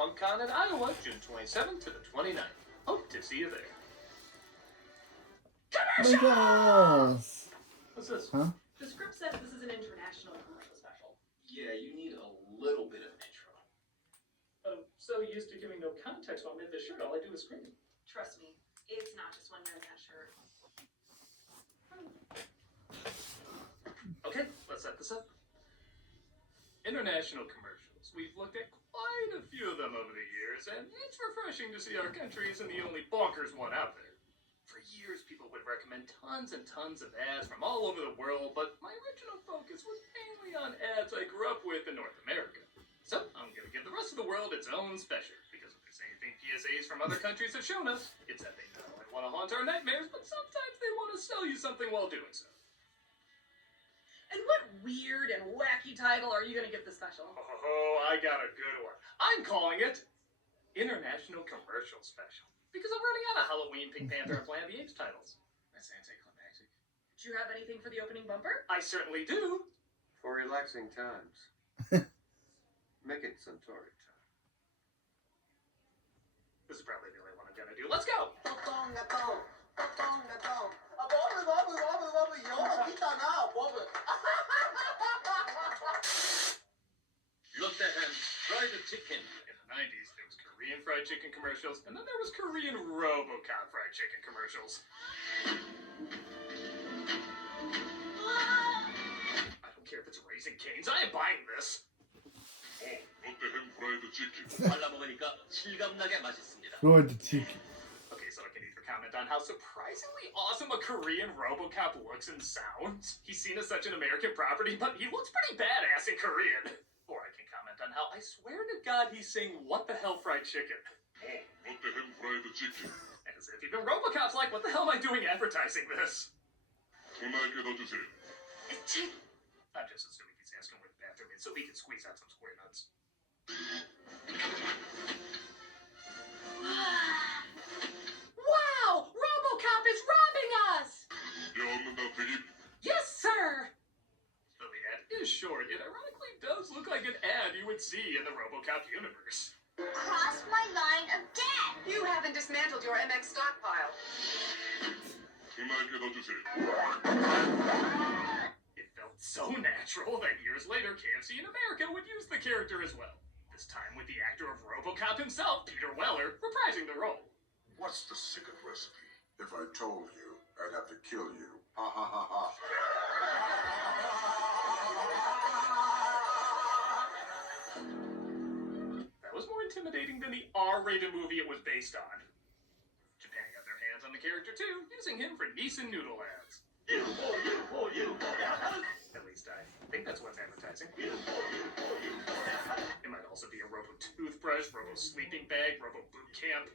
FunkCon in Iowa, June 27th to the 29th. Hope to see you there. Commercials! What's this? Huh? The script says this is an international commercial special. Yeah, you need a little bit of an intro. But I'm so used to giving no context while I'm in this shirt, all I do is scream. Trust me, it's not just when you're in that shirt. Okay, let's set this up. International commercials. We've looked at quite a few of them over the years, and it's refreshing to see our country isn't the only bonkers one out there. For years, people would recommend tons and tons of ads from all over the world, but my original focus was mainly on ads I grew up with in North America. So I'm going to give the rest of the world its own special, because if there's anything PSAs from other countries have shown us, it's that they not only want to haunt our nightmares, but sometimes they want to sell you something while doing so. And what weird and wacky title are you going to give the special? Oh, I got a good one. I'm calling it International Commercial Special. Because I'm running out of Halloween, Pink Panther, and Planet of the Apes titles. That's anticlimactic. Do you have anything for the opening bumper? I certainly do. For relaxing times. Make it Centauri time. This is probably the only one I'm gonna do. Let's go! Look at him. Try the chicken. In the 90s, there was Korean fried chicken commercials, and then there was Korean RoboCop fried chicken commercials. I don't care if it's Raising Cane's, I am buying this. 롯데햄 프라이드 치킨. 발라먹으니까 실감나게 맛있습니다. Lord the chicken. Okay, so I can either comment on how surprisingly awesome a Korean RoboCop looks and sounds. He's seen as such an American property, but he looks pretty badass in Korean. Or I can comment on how I swear to God he's saying, "What the hell, fried chicken?" 롯데햄 프라이드 치킨. As if even RoboCop's like, what the hell am I doing advertising this? 손쉽게 넣어주세요. I'm just assuming he's asking where the bathroom is so he can squeeze out some square nuts. Wow! RoboCop is robbing us! 없는다 튀김. Yes, sir! Though the ad is short, it ironically does look like an ad you would see in the RoboCop universe. Cross my line of death! You haven't dismantled your MX stockpile. 손쉽게 넣어주세요. It felt so natural that years later, KFC in America would use the character as well. This time with the actor of RoboCop himself, Peter Weller, reprising the role. What's the secret recipe? If I told you, I'd have to kill you. Ha ha ha ha. That was more intimidating than the R-rated movie it was based on. Japan got their hands on the character too, using him for Nissan noodle ads. At least I think that's what's advertising. It might also be a Robo toothbrush, Robo sleeping bag, Robo boot camp,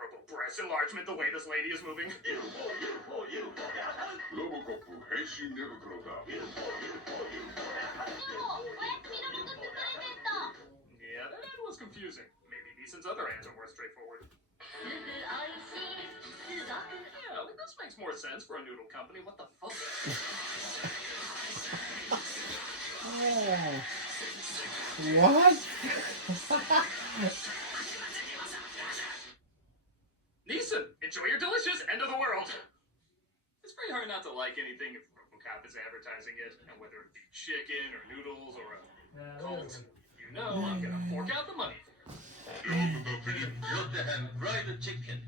Robo breast enlargement the way this lady is moving. 로보코프 회식 내부 들어가. Yeah, that ad was confusing. Maybe Nissan's other ads are more straightforward. Yeah, like this makes more sense for a noodle company. What the fuck? Oh. What? Nissan, enjoy your delicious end of the world. It's pretty hard not to like anything if RoboCop is advertising it, and whether it be chicken or noodles or a cult, you know I'm gonna fork out the money for it. 없는다 튀김. 롯데햄 프라이드 치킨.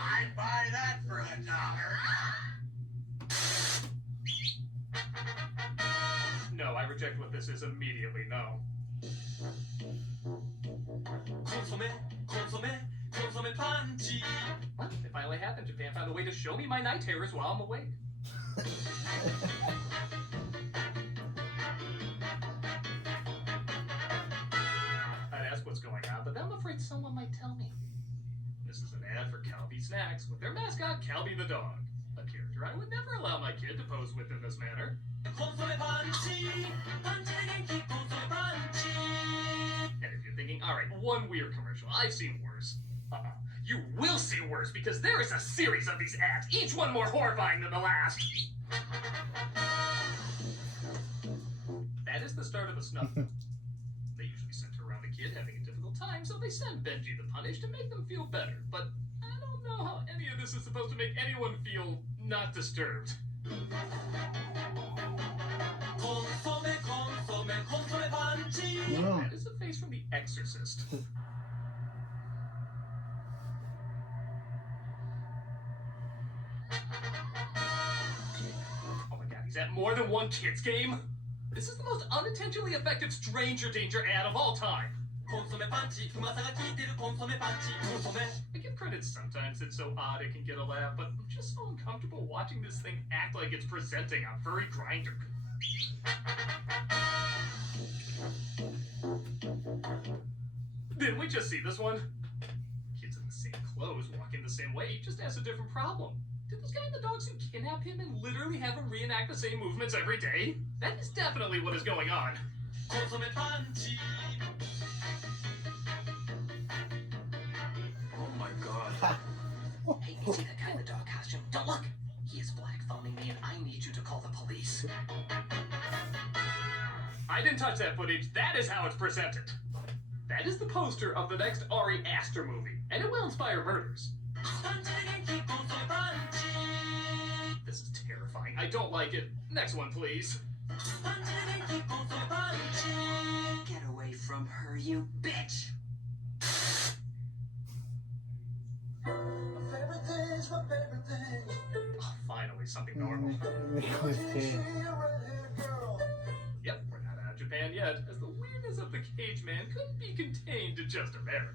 I'd buy that for $1. No, I reject what this is immediately. No. consomme panchi. What? It finally happened. Japan found a way to show me my night terrors while I'm awake. I'd ask what's going on, but then I'm afraid someone might tell me. This is an ad for Calbee Snacks with their mascot, Calbee the dog. A character I would never allow my kid to pose with in this manner. Consomme panchi. Panchi genki consomme panchi. And if you're thinking, alright, one weird commercial, I've seen worse. You will see worse because there is a series of these ads, each one more horrifying than the last. That is the start start of a snuff film. They usually center around a kid having a difficult time, so they send Benji the Punish to make them feel better. But I don't know how any of this is supposed to make anyone feel not disturbed. コンソメコンソメコンソメパンチ Wow. That is the face from The Exorcist. Oh my god, he's at more than one kids game? This is the most unintentionally effective Stranger Danger ad of all time. コンソメパンチうまさが効いてるコンソメパンチコンソメ I give credit sometimes it's so odd it can get a laugh, but I'm just so uncomfortable watching this thing act like it's presenting a furry grinder. Didn't we just see this one? Kids in the same clothes walking the same way, just has a different problem. Did this guy in the dog suit kidnap him and literally have him reenact the same movements every day? That is definitely what is going on. コンソメパンチ Oh my god. Hey, you see that guy in the dog costume? Don't look! He is black phoning me and I need you to call the police. I didn't touch that footage. That is how it's presented. That is the poster of the next Ari Aster movie, and it will inspire murders. パンチで元気コンソメパンチ This is terrifying. I don't like it. Next one, please. パンチで元気コンソメパンチ Get away from her, you bitch! Oh, finally, something normal. Nicolas Cage. Yep, we're not out of Japan yet, as the weirdness of the Cage Man couldn't be contained to just America.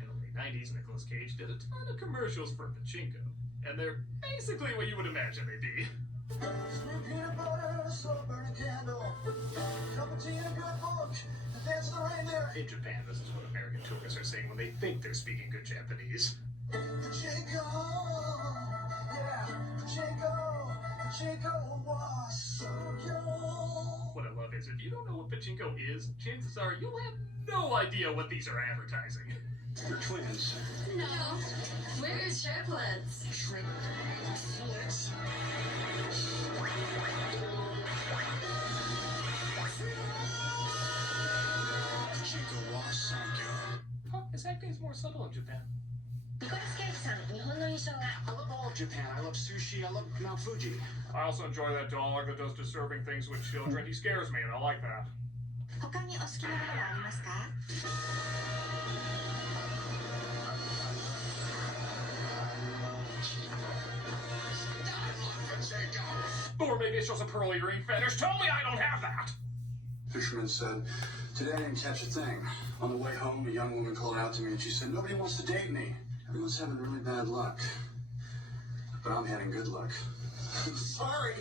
In the late 90s, Nicolas Cage did a ton of commercials for pachinko, and they're basically what you would imagine they'd be. In Japan, this is what American tourists are saying when they think they're speaking good Japanese. What I love is if you don't know what pachinko is, chances are you'll have no idea what these are advertising. We're twins. No, we're triplets. Triplets? Huh, his acting is more subtle in Japan. ニコラス・ケイジさん、日本の印象が I love all of Japan. I love sushi. I love Mount Fuji. I also enjoy that dog that does disturbing things with children. He scares me, and I like that. 他にお好きなものはありますか Or maybe it's just a pearl earring fetish. Tell me I don't have that! Fisherman said, "Today I didn't catch a thing." On the way home, a young woman called out to me and she said, "Nobody wants to date me. Everyone's having really bad luck. But I'm having good luck." Sorry.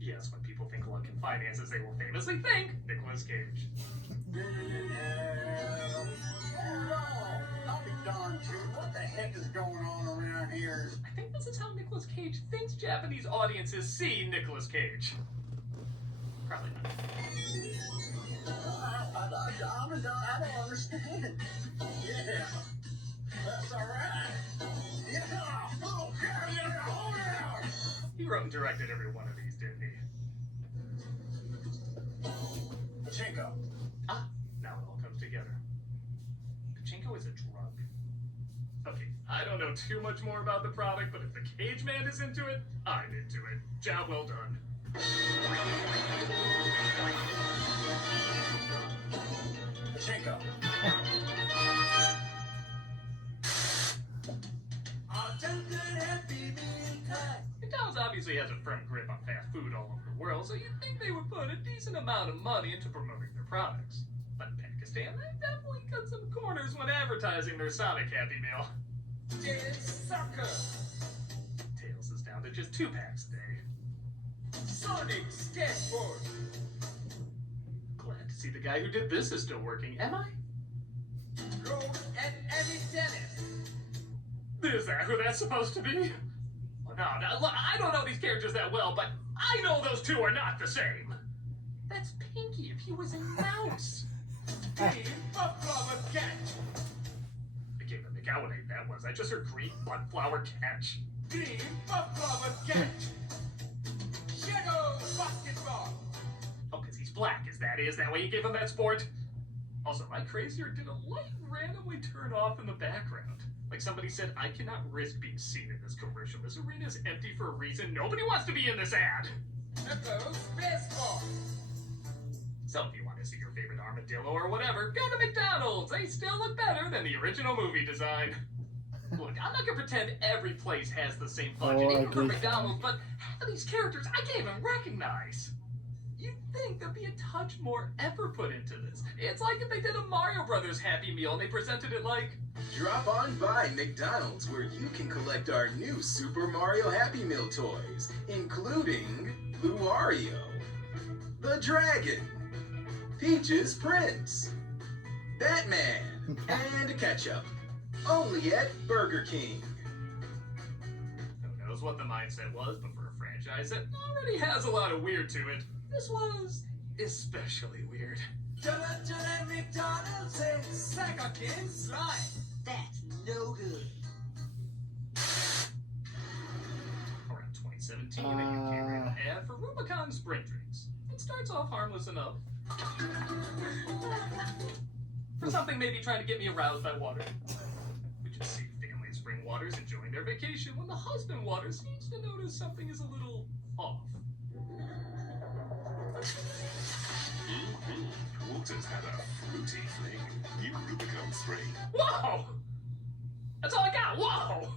Yes, when people think luck in finances, they will famously think Nicolas Cage. I'll be darned, dude. What the heck is going on around here? I think this is how Nicolas Cage thinks Japanese audiences see Nicolas Cage. Probably not. I don't understand. Yeah, that's all right. Yeah, oh, yeah, hold out. He wrote and directed every one of these, didn't he? Pachinko. Ah, now it all comes together. Pachinko is a drug. Okay, I don't know too much more about the product, but if the Cage Man is into it, I'm into it. Job well done. Pachinko. McDonald's obviously has a firm grip on fast food all over the world, so you'd think they would put a decent amount of money into promoting their products. But in Pakistan, they definitely cut some corners when advertising their Sonic Happy Meal. Dead sucker Tails is down to just 2 packs a day. Sonic skateboard Glad to see the guy who did this is still working, am I? Road and Eddie Dennis Is that who that's supposed to be? Well, no, look, I don't know these characters that well, but I know those two are not the same. That's Pinky if he was a mouse. Team Buffalo Cat I can't even make out what that was. I just heard green bud flower catch. Team Buffalo Cat Shadow Basketball Oh, because he's black. Is that why you gave him that sport? Also, am I crazy or did a light randomly turn off in the background? Like somebody said, I cannot risk being seen in this commercial. This arena is empty for a reason. Nobody wants to be in this ad. So if you want to see your favorite armadillo or whatever, go to McDonald's. They still look better than the original movie design. Look, I'm not gonna pretend every place has the same budget, even for McDonald's, but half of these characters I can't even recognize. You'd think there'd be a touch more effort put into this. It's like if they did a Mario Brothers Happy Meal and they presented it like, drop on by McDonald's where you can collect our new Super Mario Happy Meal toys, including Luario, the Dragon, Peach's Prince, Batman, and ketchup. Only at Burger King. Who knows what the mindset was, but for a franchise that already has a lot of weird to it, this was especially weird. McDonald's segaton slime. That's no good. Around 2017, a UK ran an ad for Rubicon Sprint Drinks. It starts off harmless enough. For something maybe trying to get me aroused by water. We just see family of spring waters enjoying their vacation when the husband water seems to notice something is a little off. Water's had a fruity fling. New Rubicon Spray. Whoa! That's all I got. Whoa!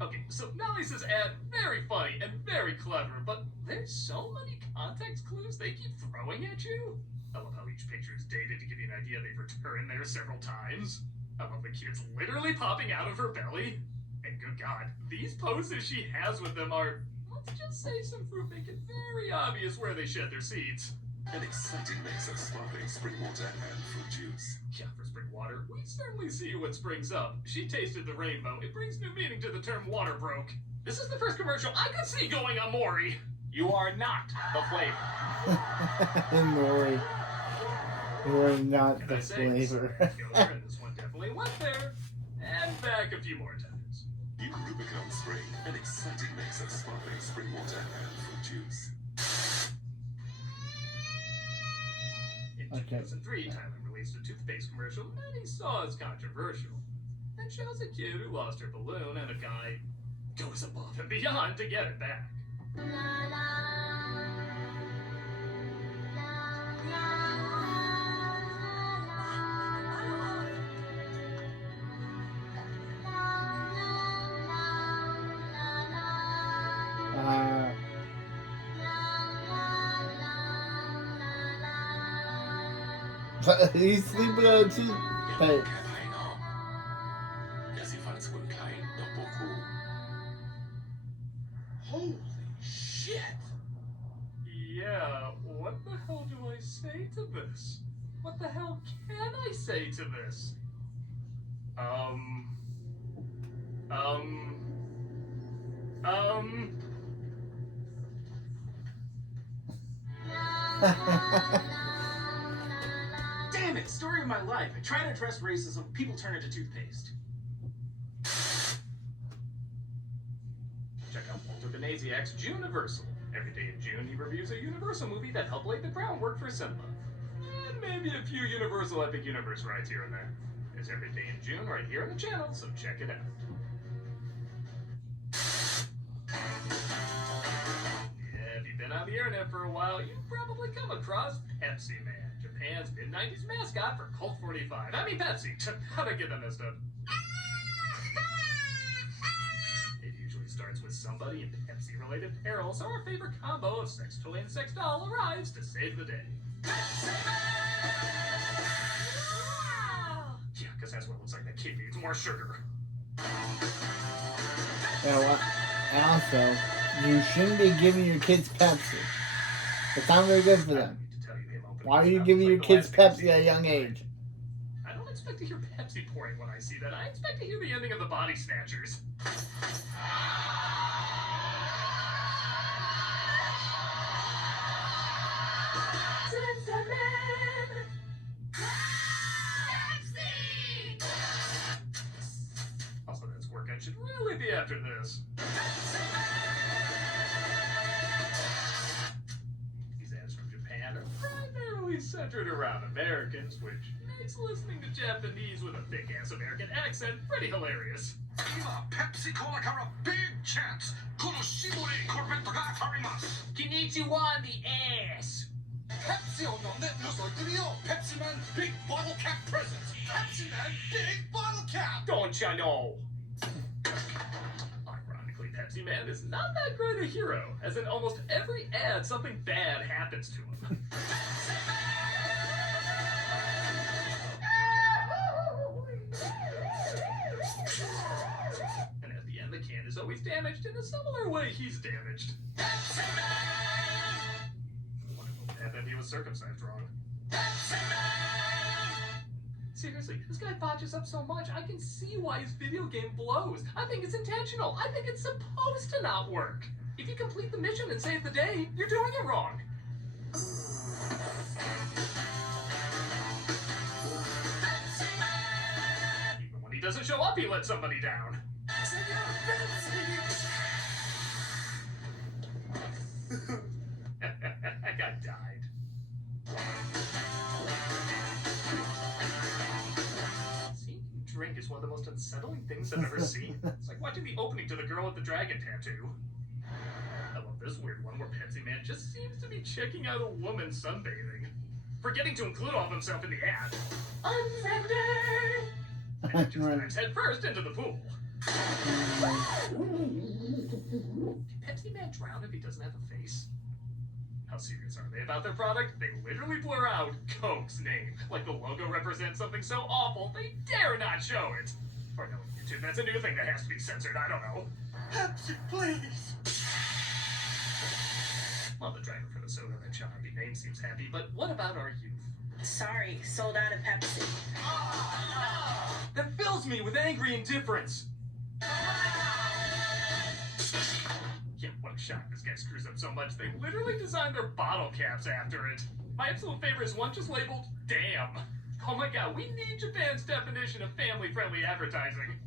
Okay, so not only is this ad very funny and very clever, but there's so many context clues they keep throwing at you. I love how each picture is dated to give you an idea they've returned there several times. I love the kids literally popping out of her belly. And good God, these poses she has with them are, let's just say some fruit make it very obvious where they shed their seeds. An exciting mix of sparkling spring water and fruit juice. Yeah, for spring water, we certainly see what springs up. She tasted the rainbow. It brings new meaning to the term water broke. This is the first commercial I could see going on Maury. You are not the flavor. Maury. You are not Can the I say, flavor. sorry, and this one definitely went there. And back a few more times. New Rubicon Spray. An exciting mix of sparkling spring water and fruit juice. In Okay. 2003, Thailand released a toothpaste commercial many saw as controversial. It shows a kid who lost her balloon and a guy goes above and beyond to get it back. He's sleeping on a toothpaste. Holy shit! Yeah, what the hell do I say to this? What the hell can I say to this? Damn it, story of my life. I try to address racism, people turn into toothpaste. Check out Walter Benaziac's Juniversal. Every day in June, he reviews a Universal movie that helped lay the groundwork for cinema. And maybe a few Universal Epic Universe rides here and there. It's every day in June right here on the channel, so check it out. Yeah, if you've been on the internet for a while, you've probably come across Pepsi Man, Japan's mid-90s mascot for Colt 45. I mean Pepsi. How'd I get that messed up? It usually starts with somebody in Pepsi-related peril, so our favorite combo of sex toy and sex doll arrives to save the day. Yeah, because that's what it looks like. That kid needs more sugar. Yeah, well, and also, you shouldn't be giving your kids Pepsi. It's not very good for I them. don't need to tell you him opening Why are his you mouth giving like your the kids last thing Pepsi you at a see. young age? I don't expect to hear Pepsi pouring when I see that. I expect to hear the ending of the Body Snatchers. Also, that squirt gun should really be after this. These ads from Japan are centered around Americans, which makes listening to Japanese with a thick-ass American accent pretty hilarious. 今ペプシコーラから big chance このシボリーコルベットが当たります Konnichiwa the ass! ペプシを飲んで覗いてみようペプシマン Big Bottle Cap Presents ペプシマン Big Bottle Cap Don't ya know? Ironically, Pepsi Man is not that great a hero, as in almost every ad something bad happens to him. And at the end, the can is always damaged in a similar way he's damaged. And then he was circumcised wrong. Seriously, this guy botches up so much, I can see why his video game blows. I think it's intentional. I think it's supposed to not work. If you complete the mission and save the day, you're doing it wrong. Even when he doesn't show up, he lets somebody down. That guy died. Seeing him drink is one of the most unsettling things I've ever seen. It's like watching the opening to The Girl with the Dragon Tattoo. I love this weird one where Pepsi Man just seems to be checking out a woman sunbathing, forgetting to include all of himself in the ad. Unfriended! And he just dives head first into the pool. Can Pepsi Man drown if he doesn't have a face? How serious are they about their product? They literally blur out Coke's name. Like the logo represents something so awful, they dare not show it. Or no, YouTube, that's a new thing that has to be censored, I don't know. Pepsi please Well, the driver for the soda that shall not be named seems happy, but what about our youth? Sorry, sold out of Pepsi. That fills me with angry indifference! Yeah, what a shock this guy screws up so much, they literally designed their bottle caps after it. My absolute favorite is one just labeled, damn. Oh my god, we need Japan's definition of family-friendly advertising.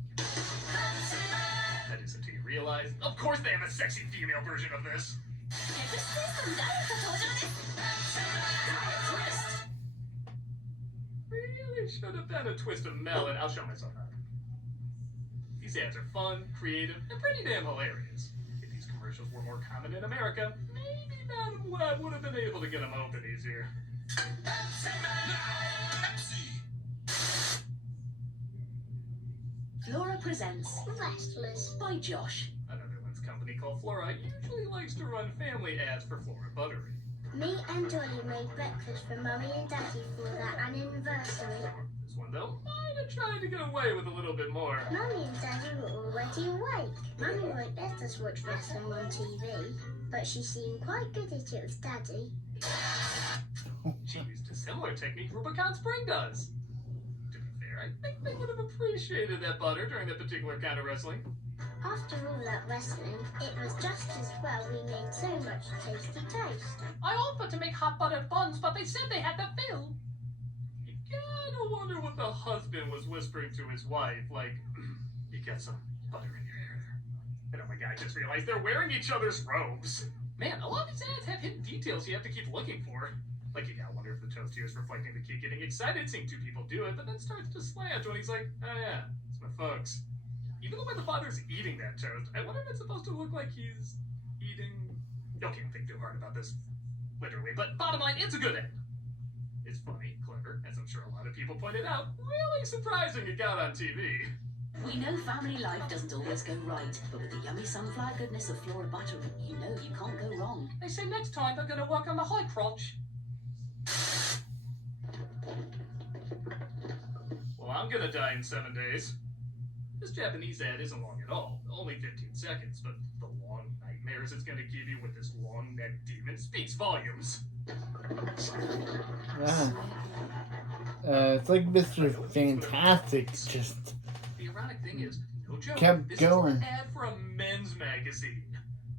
That is until you realize, of course they have a sexy female version of this. Really should have been a twist of melon. I'll show myself out. These ads are fun, creative, and pretty damn hilarious. If these commercials were more common in America, maybe Madam Web would have been able to get them open easier. Flora presents Restless. by Josh. Another one's company called Flora usually likes to run family ads for Flora Buttery. Me and Dolly made breakfast for Mummy and Daddy for their anniversary. This one, though, might have tried to get away with a little bit more. Mummy and Daddy were already awake. Mummy won't let us watch wrestling on TV, but she seemed quite good at it with Daddy. She used a similar technique Rubicon Spring does. To be fair, I think they would have appreciated that butter during that particular kind of wrestling. After all that wrestling, it was just as well we made so much tasty toast. I offered to make hot buttered buns, but they said they had to fill. You gotta wonder what the husband was whispering to his wife, like, you got some butter in your hair. And oh my god, I just realized they're wearing each other's robes. Man, a lot of these ads have hidden details you have to keep looking for. Like, you gotta wonder if the toast here is reflecting the kid getting excited seeing two people do it, but then starts to slant when he's like, oh yeah, it's my folks. Even the way the father's eating that toast, I wonder if it's supposed to look like he's eating... Okay, don't think too hard about this, literally, but bottom line, it's a good ad. It's funny, clever, as I'm sure a lot of people pointed out, really surprising it got on TV. We know family life doesn't always go right, but with the yummy sunflower goodness of Flora Buttery, you know you can't go wrong. They say next time they're gonna work on the high crotch. Well, I'm gonna die in 7 days. This Japanese ad isn't long at all, only 15 seconds, but the long nightmares it's gonna give you with this long-necked demon speaks volumes. Yeah. It's like Mr. Fantastic just The ironic thing is, no joke, kept this going. is an ad for a men's magazine.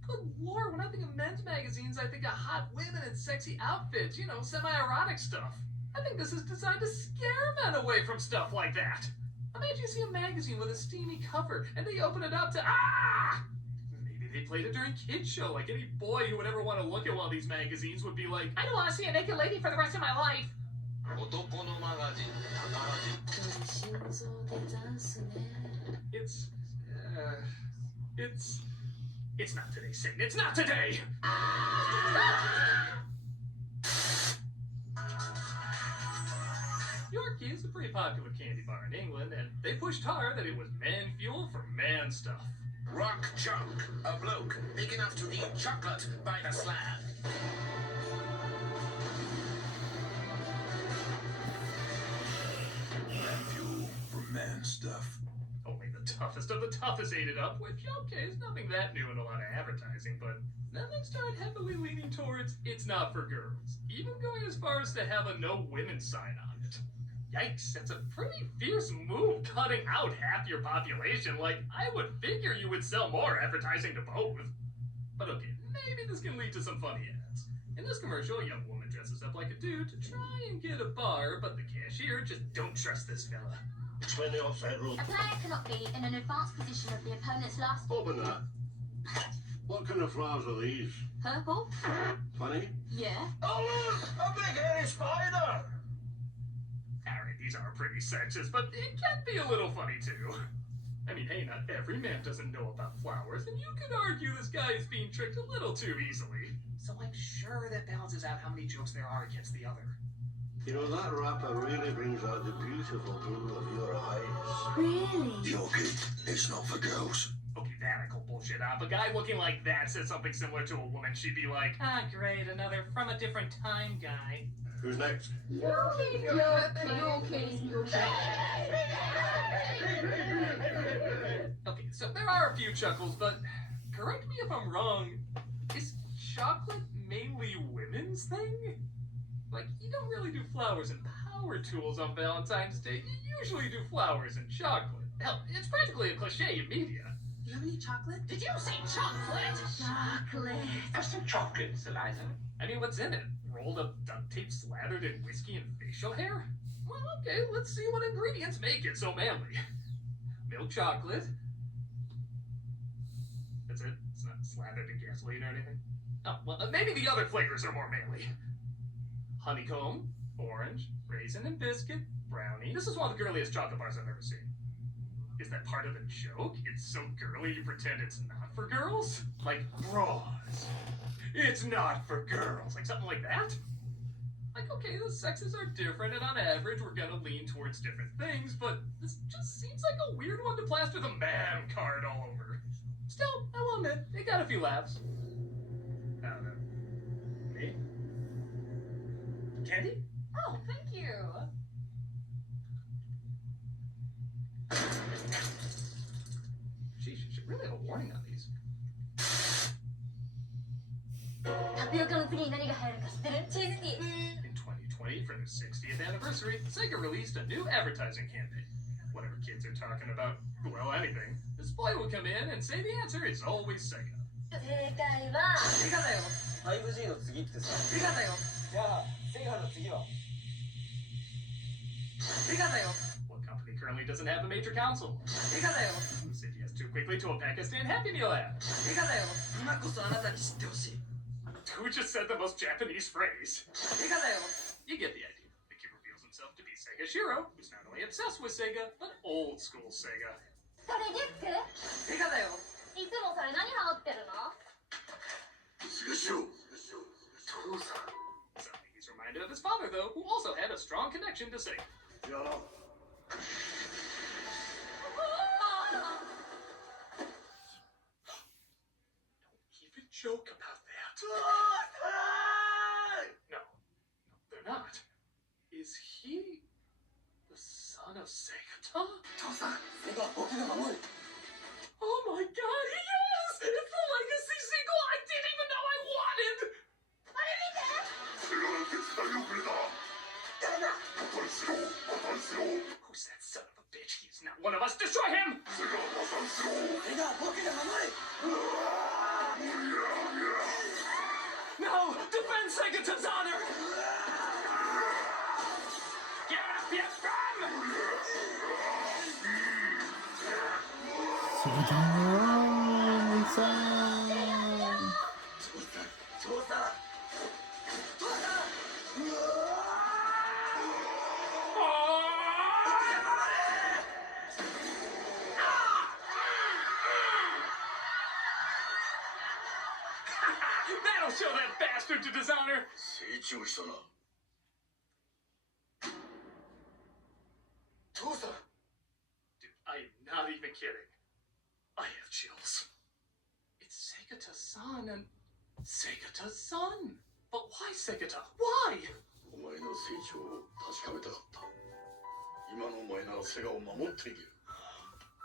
Good lord, when I think of men's magazines, I think of hot women in sexy outfits, you know, semi-erotic stuff. I think this is designed to scare men away from stuff like that. Imagine you see a magazine with a steamy cover, and they open it up to, ah! Maybe they played it during kids' show, like any boy who would ever want to look at one of these magazines would be like, I don't want to see a naked lady for the rest of my life. It's not today, Satan. It's not today! Yorkie is a pretty popular candy bar in England, and they pushed hard that it was man fuel for man stuff. Rock chunk, a bloke big enough to eat chocolate by the slab. Man fuel for man stuff. Only the toughest of the toughest ate it up, which, okay, is nothing that new in a lot of advertising, but then they started heavily leaning towards it's not for girls, even going as far as to have a no women sign on it. Yikes, that's a pretty fierce move, cutting out half your population. Like, I would figure you would sell more advertising to both. But okay, maybe this can lead to some funny ads. In this commercial, a young woman dresses up like a dude to try and get a bar, but the cashier just don't trust this fella. Explain the offside rule. A player cannot be in an advanced position of the opponent's last. Open that. What kind of flowers are these? Purple? Funny? Yeah. Oh look! A big hairy spider! Alright, these are pretty sexist, but it can be a little funny too. I mean, hey, not every man doesn't know about flowers, and you could argue this guy is being tricked a little too easily. So I'm sure that balances out how many jokes there are against the other. You know, that rapper really brings out the beautiful blue of your eyes. Really? Yorkie, it's not for girls. Okay, that I call bullshit on. If a guy looking like that said something similar to a woman, she'd be like, Ah, great, another from a different time guy. Who's next? okay, so there are a few chuckles, but correct me if I'm wrong, is chocolate mainly women's thing? Like, you don't really do flowers and power tools on Valentine's Day. You usually do flowers and chocolate. Hell, it's practically a cliche in media. Do you have any chocolate? Did you say chocolate? Chocolate. Have some chocolates, Eliza. I mean, what's in it? Rolled up duct tape slathered in whiskey and facial hair? Well, okay, let's see what ingredients make it so manly. Milk chocolate. That's it? It's not slathered in gasoline or anything? Oh, well, maybe the other flavors are more manly. Honeycomb, orange, raisin and biscuit, brownie. This is one of the girliest chocolate bars I've ever seen. Is that part of the joke? It's so girly you pretend it's not for girls? Like bras. It's not for girls. Like something like that? Like, okay, the sexes are different, and on average, we're gonna lean towards different things, but this just seems like a weird one to plaster the man card all over. Still, I will admit, it got a few laughs. I don't know. Me? Candy? Oh, thank you. Sheesh, you should really have a warning on these. タピオカの国に何が入るか知ってる？チーズティー。 In 2020, for their 60th anniversary, Sega released a new advertising campaign. Whatever kids are talking about, well, anything, this boy will come in and say the answer is always Sega. 正解はセガだよ。 5G の次ってさ。セガだよ。じゃあ、セガの次は。セガだよ。 What company currently doesn't have a major console? セガだよ。 Who said yes too quickly to a Pakistan Happy Meal ad? セガだよ。今こそあなたに知ってほしい。 Who just said the most Japanese phrase? セガだよ。 You get the idea. The kid reveals himself to be Sega Shiro, who's not only obsessed with Sega, but old school Sega. それディスク？セガだよ。いつもそれ何羽織ってるの？ Suddenly he's reminded of his father, though, who also had a strong connection to Sega. Don't even joke about that. No, they're not. Is he the son of Segaton? Oh my god, he is! It's the legacy sequel I didn't even know I wanted! Who's that son of a bitch? He's not one of us! Destroy him! No! Defend Segaton's honor! Get up, you scum! セガタンさん。show that bastard to dishonor. 成長したな。父さん Dude, I am not even kidding. I have chills. It's Segata-san and Segata-san. But why Segata? Why? お前の成長を確かめたかった。今のお前ならセガを守っていける。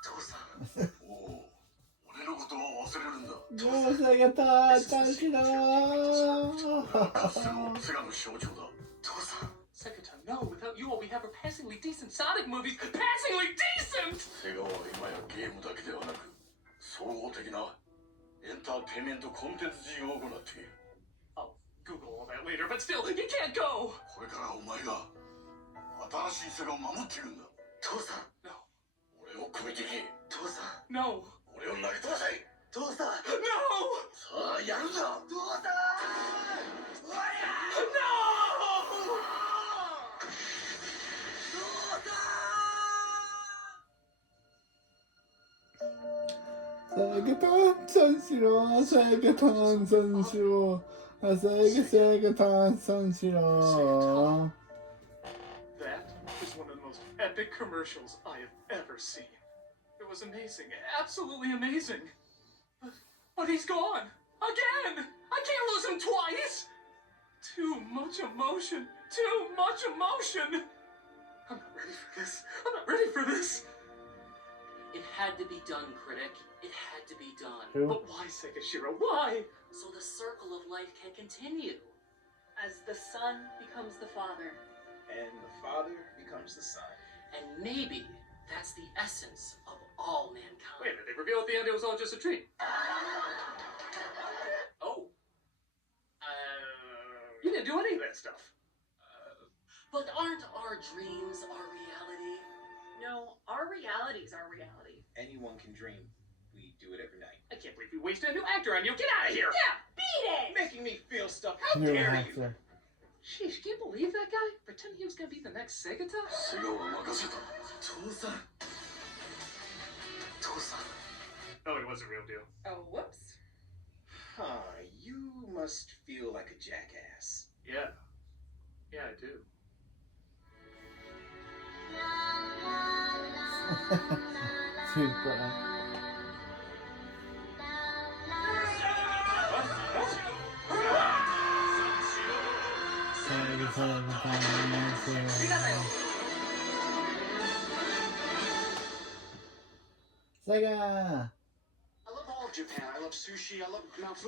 父さん。おお、俺のことは忘れるんだ。どうせがたーちゃんしろかつてのセガの象徴だ。父さん。Segata, no, without you all we have are passingly decent Sonic movies. Passingly decent! セガは今やゲームだけではなく、総合的なエンターテインメントコンテンツ事業を行っている。I'll Google all that later, but still, you can't go! これからお前が新しいセガを守っていくんだ。父さん。No. 俺を超えてけ。父さん。No. 俺を投げ飛ばせ。父さん。No! さあ、やるんだ。父さん。No! セガタンさんしろ、セガタンさんしろ、セガタンさんしろ。 That is one of the most epic commercials I have ever seen. It was amazing, absolutely amazing. But he's gone again. I can't lose him twice. Too much emotion. Too much emotion. I'm not ready for this. I'm not ready for this. It had to be done, critic. It had to be done. But why, Sega Shiro? Why? So the circle of life can continue. As the son becomes the father. And the father becomes the son. And maybe that's the essence of all mankind. Wait, did they reveal at the end it was all just a dream? Oh. You didn't do any of that stuff. But aren't our dreams our reality? No, our realities are reality. Anyone can dream. We do it every night. I can't believe we wasted a new actor on you. Get out of here! Yeah, beat it! Making me feel stuff. How New dare you? actor. Sheesh, can you believe that guy? Pretending he was gonna be the next Segata? セガは任せた。父さん。父さん。 No, it wasn't real deal. Oh, whoops. Huh, you must feel like a jackass. Yeah. Yeah, I do. Super. Sega! I love all of Japan. I love sushi. I love Mount